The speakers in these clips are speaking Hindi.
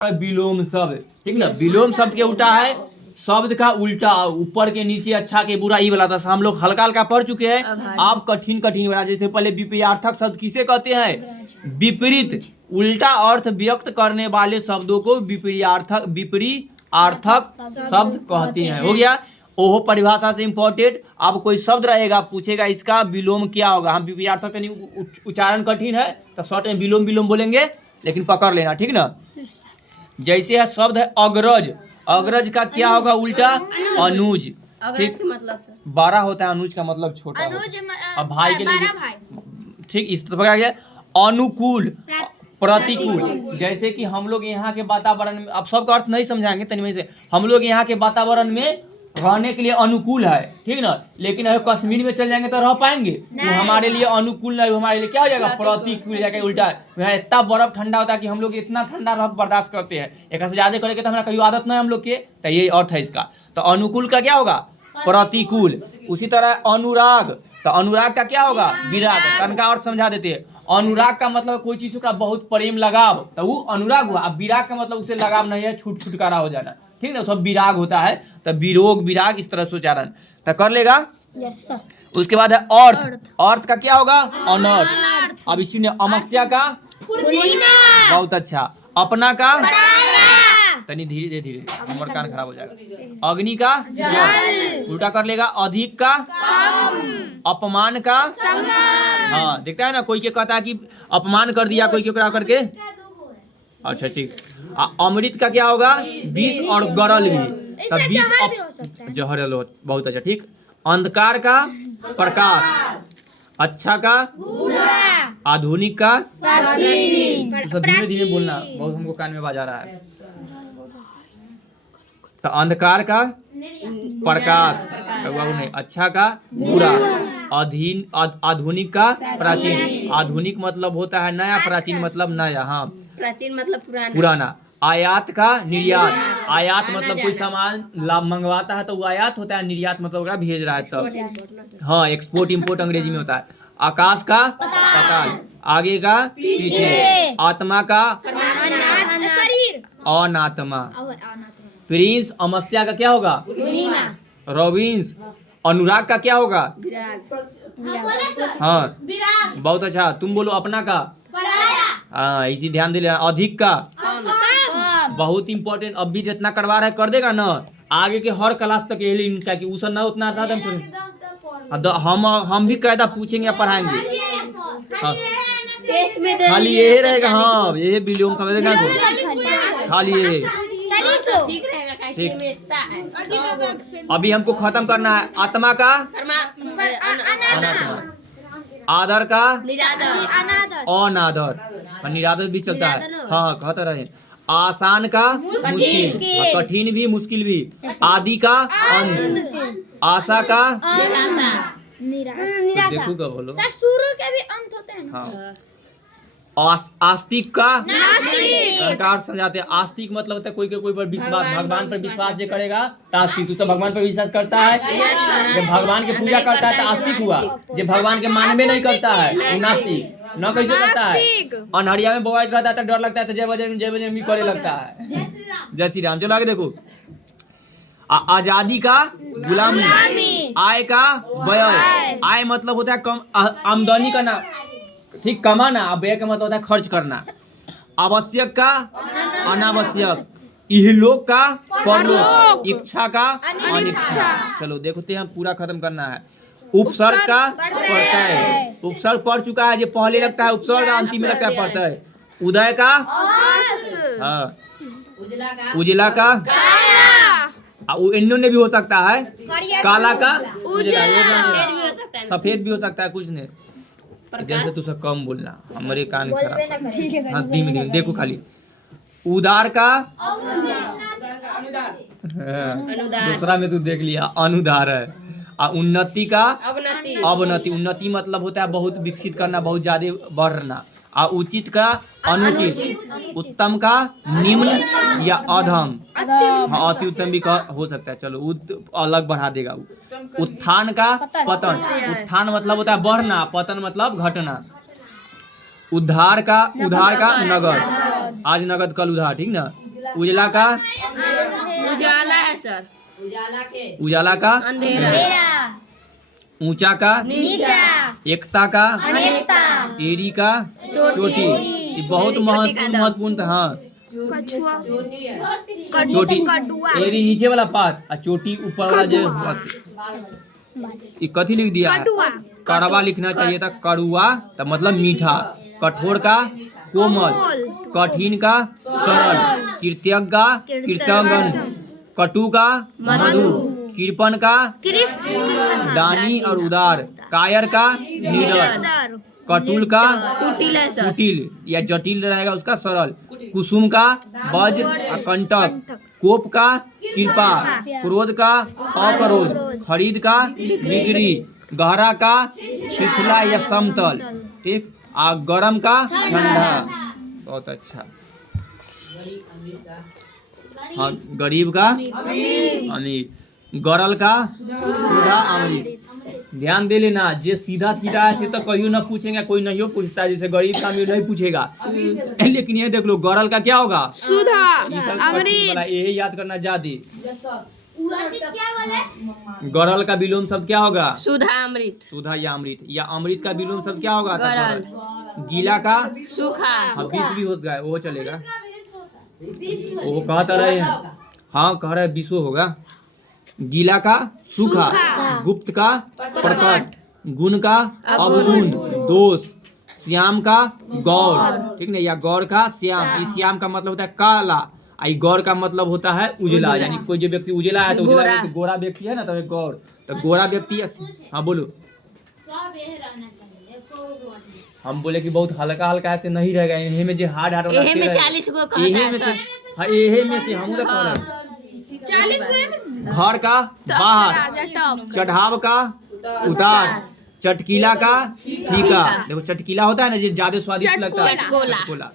विलोम शब्द, ठीक ना। विलोम शब्द के उल्टा है शब्द का उल्टा, ऊपर के नीचे, अच्छा के बुरा, ये वाला था। हम लोग हल्का हल्का पढ़ चुके हैं, आप कठिन कठिन बना। जैसे पहले विपरीतार्थक शब्द किसे कहते हैं? विपरीत, उल्टा अर्थ व्यक्त करने वाले शब्दों को विपरीतार्थक शब्द कहते हैं। हो गया। ओहो परिभाषा से इंपॉर्टेंट। अब कोई शब्द रहेगा, पूछेगा इसका विलोम क्या होगा। हम विपरीतार्थक का नहीं, उच्चारण कठिन है तो शॉर्ट में विलोम विलोम बोलेंगे, लेकिन पकड़ लेना, ठीक ना। जैसे है शब्द है अग्रज, अग्रज का क्या होगा उल्टा? अनुज। अग्रज का मतलब बड़ा होता है, अनुज का मतलब छोटा होता। अब भाई के लिए ठीक इस तरह का गया। अनुकूल, प्रतिकूल। जैसे कि हम लोग यहाँ के वातावरण में, अब सबका अर्थ नहीं समझाएंगे तनिक से, हम लोग यहाँ के वातावरण में रहने के लिए अनुकूल है, ठीक ना। लेकिन अगर कश्मीर में चल जाएंगे तो रह पाएंगे? वो हमारे लिए अनुकूल नहीं, हमारे लिए क्या हो जाएगा? प्रतिकूल हो जाएगा, उल्टा। यहाँ इतना बर्फ ठंडा होता है कि हम लोग इतना ठंडा रह बर्दाश्त करते हैं, एक से ज्यादा करेंगे तो हमारा कहीं आदत नहीं है हम लोग के, तो यही अर्थ है इसका। तो अनुकूल का क्या होगा? प्रतिकूल। उसी तरह अनुराग, तो अनुराग का क्या होगा? विराग। तन का अर्थ समझा देते हैं। अनुराग का मतलब कोई चीज का बहुत प्रेम लगाव, तो वो अनुराग हुआ। अब विराग का मतलब उससे लगाव नहीं है, छुटकारा हो जाना, ठीक है। सब विराग होता है, तो विरोग विराग इस तरह से उच्चारण तो कर लेगा। Yes sir. उसके बाद है अर्थ, अर्थ का क्या होगा? अनर्थ। अब इसी ने अमस्या का बहुत अच्छा, अपना का तनी धीरे धीरे हमारा कान खराब हो जाएगा। अग्नि का उल्टा कर लेगा। अधिक का अपमान का हाँ, देखता है ना, कोई के कहता है कि अपमान कर दिया, कोई के करके। अच्छा ठीक। अमृत का क्या होगा? विष और गरल भी, विष जहर बहुत अच्छा, ठीक। अंधकार का प्रकाश, अच्छा का आधुनिक का सब धीरे धीरे बोलना, बहुत हमको कान में बाजा रहा है। तो अंधकार का प्रकाश, नहीं, अच्छा का बुरा, आधुनिक का प्राचीन। आधुनिक मतलब होता है नया, प्राचीन मतलब नया। हाँ, प्राचीन मतलब पुराना। आयात का निर्यात, आयात मतलब कोई सामान मंगवाता है तो वो आयात होता है, निर्यात मतलब भेज रहा है तब। हाँ, एक्सपोर्ट इम्पोर्ट अंग्रेजी में होता है। आकाश का पाताल, आगे का पीछे। आत्मा का शरीर, अनात्मा। प्रिंस, अमस्या का क्या होगा? रोबिन्स। अनुराग का क्या होगा? हाँ बहुत अच्छा, तुम बोलो अपना का। हाँ, इसी ध्यान दे लेना। अधिक का बहुत इंपॉर्टेंट, अब भी जितना करवा रहा है कर देगा ना, आगे के हर क्लास तक यही इनका कि उसे ना उतना था हम भी कायदा पूछेंगे या पढ़ाएंगे। हाँ, खाली यही रहेगा। हाँ, ये विलोम समझेगा खाली ये, ठीक। अभी हमको खत्म करना है। आत्मा का अनात्मा, आदर का अनादर, निरादर भी चलता है। हाँ, कहता रहे। आसान का मुश्किल, कठिन भी मुश्किल भी। आदि का अंत, आशा का देखो का बोलो। शुरू के भी अंत होते हैं। हाँ, आस्तिक का अर्थ समझाते हैं। आस्तिक मतलब होता है कोई के कोई पर विश्वास, भगवान पर विश्वास जो करेगा आस्तिक। तो भगवान पर विश्वास करता है, जब भगवान की पूजा करता है तो आस्तिक हुआ। जब भगवान के मानवे नहीं करता है नास्तिक। न कैसे करता है? अनहरिया में बोआई रहता है तो डर लगता है तो जय बजरंग भी करे लगता है। जय श्री राम। चलो आगे देखो। आजादी का गुलामी, आय का व्यय। आय मतलब होता है कम आमदनी का ना, ठीक, कमाना। अब व्यय का मतलब होता है खर्च करना। आवश्यक का अनावश्यक, इहलोक का परलोक, इच्छा का अनिच्छा। चलो देखते हैं, पूरा खत्म करना है। उपसर्ग का प्रत्यय, उपसर्ग पढ़ चुका है, जो पहले लगता है उपसर्ग, अंतिम में लगता है प्रत्यय। उदय का हाँ, उजला का इन्होंने भी हो सकता है। काला का उजला, सफेद भी हो सकता है, कुछ नहीं। जैसे तू सब कम बोलना, हमारे कान खराब। हाँ, धीमे धीमे देखो खाली। उदार का दूसरा में तू देख लिया, अनुदार है। उन्नति का अवनति, उन्नति मतलब होता है बहुत विकसित करना, बहुत ज्यादा बढ़ना। उचित का अनुचित, उत्तम का निम्न या अधम। हाँ, अति उत्तम भी हो सकता है। चलो अलग बढ़ा देगा। उत्थान का पतन, उत्थान मतलब होता है बढ़ना, पतन मतलब घटना। उद्धार का नगर, आज नगद कल उधार, ठीक ना। उजला का उजाला है सर। उजाला का अंधेरा। ऊंचा का नीचा, एकता का अनेकता, एड़ी का चोटी। ये बहुत एड़ी चोटी का दम। महत्वपूर्ण था। हाँ, कछुआ, चोटी कटुआ, एड़ी नीचे वाला पात और चोटी ऊपर वाला जो बस। ये कथी लिख दिया है? कटुआ, कड़वा लिखना चाहिए था, कड़ुआ तो मतलब मीठा। कठोर का कोमल, कठिन का सरल, कृतज्ञ का कृतज्ञ, कटु का मधु, कृपण का कृष्ण, दानी और उदार, कायर का निडर, कटुल का कुटिल है सर। कुटिल या जटिल रहेगा उसका सरल, कुसुम का वज्र और कंटक, कोप का कृपा, क्रोध का अक्रोध, खरीद का बिक्री, गहरा का पिछला या समतल, ठीक। आ गरम का ठंडा। बहुत अच्छा। हाँ, गरीब का अमीर, गरल का सुधा अमृत। ध्यान दे लेना, जे सीधा सीधा है से तो कहियो न पूछेंगे, कोई नहीं पूछता, जैसे गरीब का अमीर नहीं पूछेगा। लेकिन ये देख लो, गरल का क्या होगा? सुधा, ये सब कठिन वाला, यही याद करना ज्यादा। गरल का विलोम शब्द क्या होगा? सुधा अमृत। सुधा या अमृत, या अमृत का विलोम शब्द क्या होगा? गरल। गीला का सूखा। हाँ, बीस भी हो गया, वो चलेगा। वो कहता रहे, हाँ कह रहे 20 होगा। गीला का सूखा, गुप्त का प्रकट, गुण का अवगुण, दोष, श्याम का गौर, ठीक ना, या गौर का श्याम। इस श्याम का मतलब होता है काला, आई गौर का मतलब होता है उजला। यानी कोई जो व्यक्ति उजला है तो उजला गोरा व्यक्ति है ना, तो गौर। तो गोरा व्यक्ति। हाँ बोलो। हम बोले कि बहुत हल्का हल्का ऐसे नहीं रहेगा, इन्हें में जो हार्ड हार्ड एहे में 40 गो कहता है सर। हाँ, एहे में से हम 40 गो घर का बाहर, चढ़ाव का उतार, चटकीला का फीका। देखो चटकीला होता है ना, जो ज्यादा स्वादिष्ट लगता है, चटकोला। चटकोला।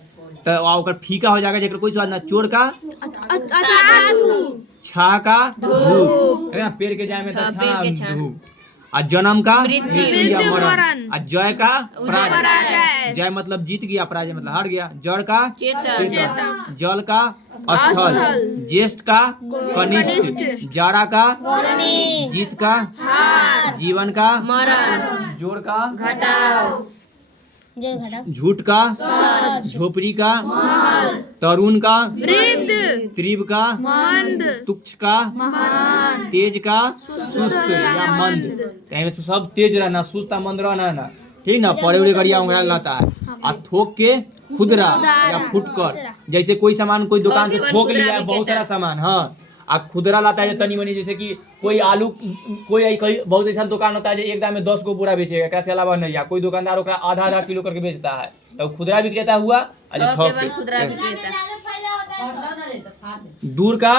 तो ओकर फीका हो जाएगा, जेकर कोई स्वाद ना। चोर का छा का धूप, है ना, पेड़ के जाए में तो हाँ, पेड़ के छाह। धूप। आ जन्म का मृत्यु या मरण। मरण। आ जय का पराजय। पराजय। जय मतलब जीत गया, पराजय मतलब हार गया। जड़ का चेतन। जल का स्थल, ज्येष्ठ का कनिष्ठ, जाड़ा का जीत का, जीवन का मरण। जोड़ का घटाओ। झूठ का, झोपड़ी का, तरुण का, वृद्ध, त्रिव का, मंद, तुक्ष का, तेज का, सुस्त या मंद। कहीं से सब तेज रहना, सुस्त या मंद रहना ना, ठीक ना। पड़े उड़े गड़िया उंगड़ा लाता है। आ थोक के खुदरा या फुटकर, जैसे कोई सामान कोई दुकान से थोक लिया है बहुत सारा सामान, हाँ। आ खुदरा लाता है तनी मनी, जैसे कि कोई आलू, कोई बहुत ऐसा दुकान होता है जो एक दाम में 10 को बोरा बेचेगा, कैसे अलावा नहीं। या कोई दुकानदार ओकरा आधा किलो करके बेचता है, तो खुदरा विक्रेता हुआ। खुदरा विक्रेता। दूर का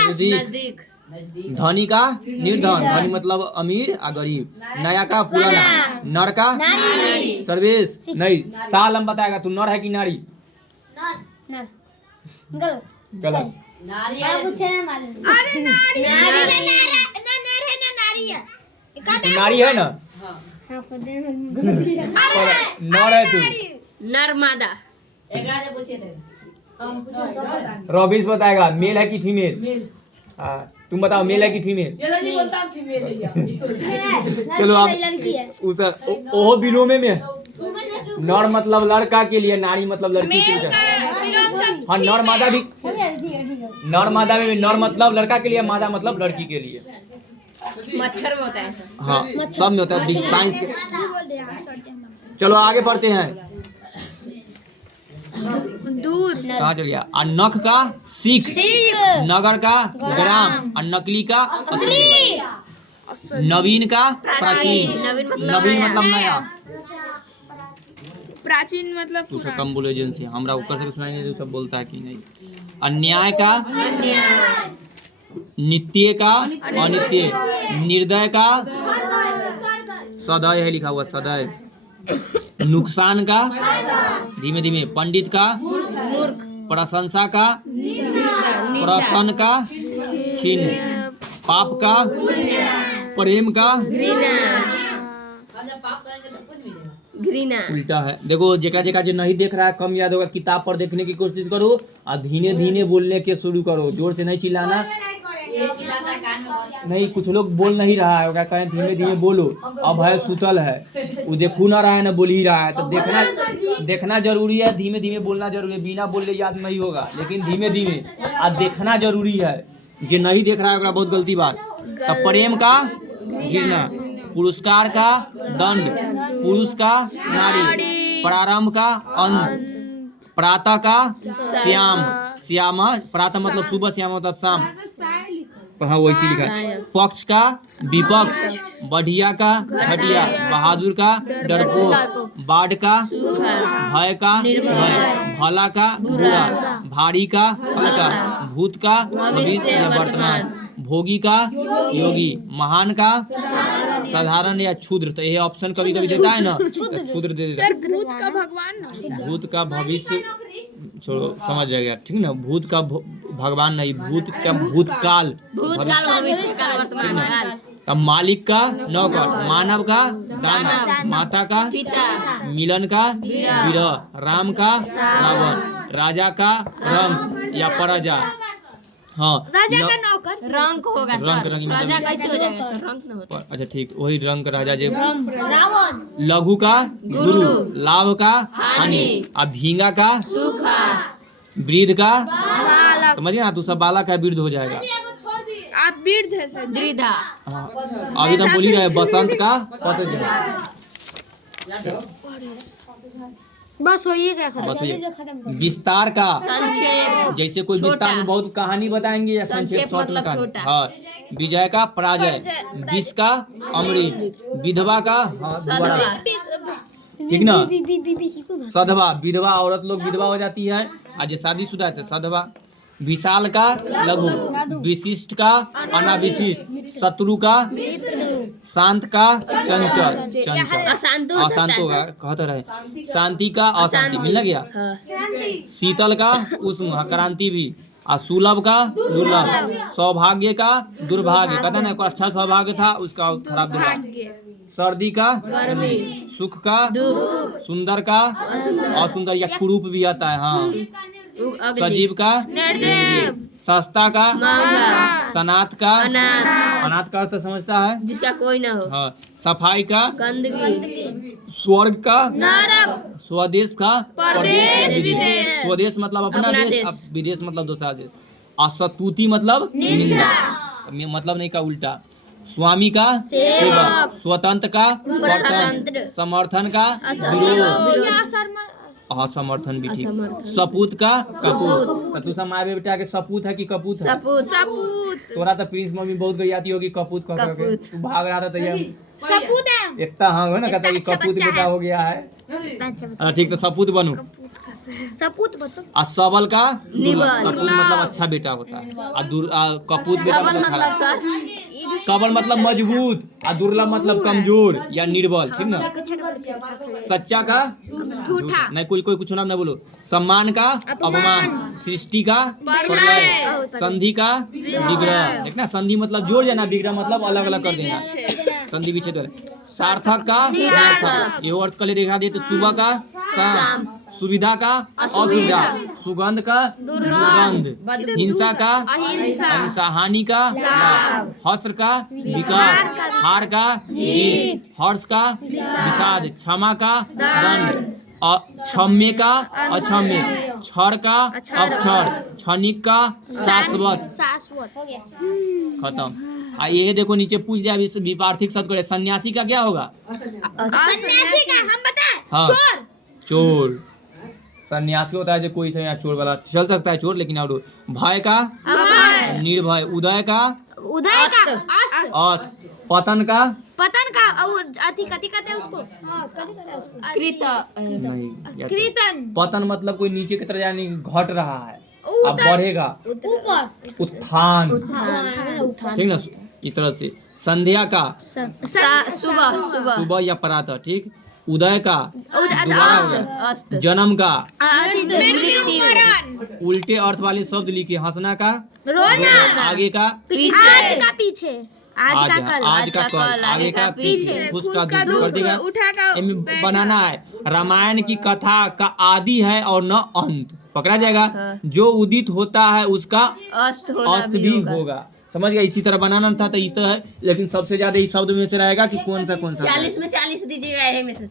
नजदीक। धनी का निर्धन, धनी मतलब अमीर आ गरीब। नया का पुराना, नर का सर्वेश नहीं। साल हम बताएगा, तू नर है कि नारी? गलत। नारी है ना, नर है तू। नर्मदा। रॉबिन्स बताएगा मेल है कि फीमेल। हाँ, तुम बताओ मेल है कि फीमेल? चलो आप उस ओहो विलोमे में नर मतलब लड़का के लिए, नारी मतलब लड़की के लिए। हाँ, नर मादा भी, नर मादा में भी नर मतलब लड़का के लिए, मादा मतलब लड़की के लिए। मच्छर में होता है सर। हाँ, सब में होता है साइंस के। चलो आगे बढ़ते हैं। दूर, कहाँ चल गया? आ नख का सीख, नगर का ग्राम, और नकली का असली, नवीन का प्राचीन। नवीन मतलब नया। प्राचीन मतलब तू सब कम बोले एजेंसी, हमरा ऊपर से सुनाई नहीं, तू सब बोलता है कि नहीं। अन्याय का नित्य का अनित्य, निर्दय का सदय है लिखा हुआ, सदय। नुकसान का धीमे धीमे, पंडित का प्रशंसा का, प्रसन्न का खिन्न, पाप का प्रेम का, घृणा। उल्टा है। देखो जेका जेका जो नहीं देख रहा है कम याद होगा, किताब पर देखने की कोशिश करो और धीरे धीरे बोलने के शुरू करो, जोर से नहीं चिल्लाना। नहीं, कुछ लोग बोल नहीं रहा है, क्या कहें धीमे धीमे बोलो। अब है सुतल है, वो देखू ना रहा है ना बोल ही रहा है, तो देखना जरूरी है, धीमे धीमे बोलना जरूरी है। बिना बोलने याद नहीं होगा, लेकिन धीमे धीमे और देखना जरूरी है। जो नहीं देख रहा है ओकरा बहुत गलती बात। तब प्रेम का घृणा, पुरस्कार का दंड, पुरुष का नारी, प्रारंभ का अंत, प्रातः का श्याम, श्यामा प्रातः मतलब सुबह, श्यामा मतलब शाम। हाँ वैसे लिखा है। पक्ष का विपक्ष, बढ़िया का घटिया, बहादुर का डरपोक, बाढ़ का भय का भय, भला का बुरा, भारी का हल्का, भूत का भविष्य या वर्तमान, भोगी का योगी, महान का साधारण या क्षुद्र। तो ये ऑप्शन कभी कभी देता है ना, तो क्षुद्र दे देता है। सर भूत का भगवान, भूत का भविष्य छोड़ो, समझ जाएगा ठीक ना। भूत का भगवान नहीं, भूत का भूतकाल, भूतकाल, भविष्य काल, वर्तमान काल। तब मालिक का नौकर, मानव का दानव, माता का पिता, मिलन का विरह, राम का रावण, राजा का रंक या प्रजा। हाँ राजा का नौकर, रंक होगा रंक, सर। रंग राजा कैसे हो जाएगा सर, रंक ना होता। अच्छा ठीक, वही रंक राजा जे। लघु का गुरु, लाभ का हानि, अब भींगा का सूखा, वृद्ध का, बालक। समझिए ना, तू सब बालक है वृद्ध हो जाएगा। आप वृद्ध है सर। वृद्धा, हाँ, अभी तो बोल ही रहे बसंत का पतझड़। बस होइए क्या बस ये विस्तार का, संक्षेप, जैसे कोई छोटा। विस्तार में बहुत कहानी बताएंगे या संक्षेप संक्षेप शॉर्ट में मतलब कहानी। छोटा। हाँ, विजय का पराजय, विष का अमृत, विधवा का हाँ, दोबारा। सधवा, ठीक ना। सधवा विधवा, औरत लोग विधवा हो जाती है, आज शादीशुदा है तो सधवा। विशाल का लघु, विशिष्ट का अनाविशिष्ट, शत्रु का शांत का चंचल, चंचल अशांत हो अशांत सकता होगा है कहते रहे। शांति का अशांति, मिलना गया। हाँ। शीतल का उष्ण, क्रांति भी। और सुलभ का दुर्लभ, सौभाग्य का दुर्भाग्य, कहता ना कोई अच्छा सौभाग्य था उसका खराब दुर्भाग्य। सर्दी का गर्मी, सुख का दुख, सुंदर का असुंदर या कुरूप भी आता है। हाँ, अगली, सजीव का निर्देव, सस्ता का महंगा, सनाथ का अनाथ, अनाथ का अर्थ समझता है। जिसका कोई ना हो, हाँ, सफाई का गंदगी, स्वर्ग का नरक, स्वदेश का परदेश, विदेश। स्वदेश मतलब अपना अपना देश, देश। अब विदेश मतलब दूसरा देश। असतुति मतलब निंदा, मतलब नहीं का उल्टा। स्वामी का सेवक, स्वतंत्र का परतंत्र, समर्थन का विरोध, असमर्थन भी ठीक। असमर्थन। सपूत का कपूत, तो तू समाये बेटा के सपूत है कि कपूत है। सपूत, सपूत, तोरा तो प्रिंस मम्मी बहुत गरियाती होगी कपूत कह के, कपूत। तू भाग रहा था तो ये सपूत है। इतना हाँ हो ना कहता कि अच्छा कपूत बच्चा बेटा है। हो गया है। ठीक, तो सपूत बनू। सपूत मतलब और सबल का निबल। सपूत मतलब अच्छा बेटा होता है, और कपूत बेटा सबल मतलब मतलब खराब। सर, सबल मतलब मजबूत और दुर्लभ मतलब कमजोर या निर्बल, ठीक ना। सच्चा का झूठा, नहीं, कोई कोई कुछ नाम नहीं बोलो। सम्मान का अपमान, सृष्टि का प्रलय, संधि का विग्रह, देखना संधि मतलब जोड़ देना, विग्रह मतलब अलग अलग कर देना, संधि विच्छेद कर। सार्थक का निरर्थक, ये अर्थ कले दिखा दिए तो सुबह का शाम, सुविधा का असुविधा, सुगंध का दुर्गंध, हिंसा का अहिंसा, हानि का लाभ, हस्र का विकार, हार का जीत, हर्ष का विषाद, क्षमा का दंड, क्षम्य का अक्षम्य, क्षर का अक्षर, क्षणिक का शाश्वत। शाश्वत हो गया। खत्म। ये देखो नीचे पूछ दिया विपार्थिक शब्द करे, सन्यासी का क्या होगा। सन्यासी का हम बताएं, हाँ, चोर, चोर। सन्यासी होता है जो कोई से चोर वाला चल सकता है चोर, लेकिन और भय का अभय, निर्भय, उदय का उदय का अस्त, अस्त, पतन का पतन का और अति कति कहते हैं उसको, कति कहते हैं उसको, कृत, नहीं, या तो कीर्तन, पतन मतलब कोई नीचे की तरफ यानी घट रहा है, अब उतर, बढ़ेगा, ऊपर, उत्थान, उत्थान, ठीक ना, इस तरह से। संध्या का सुबह, सुबह, सुबह या प्रातः, ठीक। उदय का उदय, दोबारा अस्त, होगा। अस्त, जन्म का मृत्यु, मरण, उल्टे अर्थ वाले शब्द लिखे, हंसना का रोना, आगे का आज का पीछे, आज का कल, आज का कल, आगे का पीछे, उसका दुख कर देगा। उठा का इनमें बनाना है। रामायण की कथा का आदि है और न अंत, पकड़ा जाएगा। हाँ। जो उदित होता है उसका अस्त होना अस्त भी होगा। समझ गया? इसी तरह बनाना था तो इस तरह है, लेकिन सबसे ज्यादा इस शब्द में से रहेगा कि कौन सा 40 में 40 दीजिएगा यही में से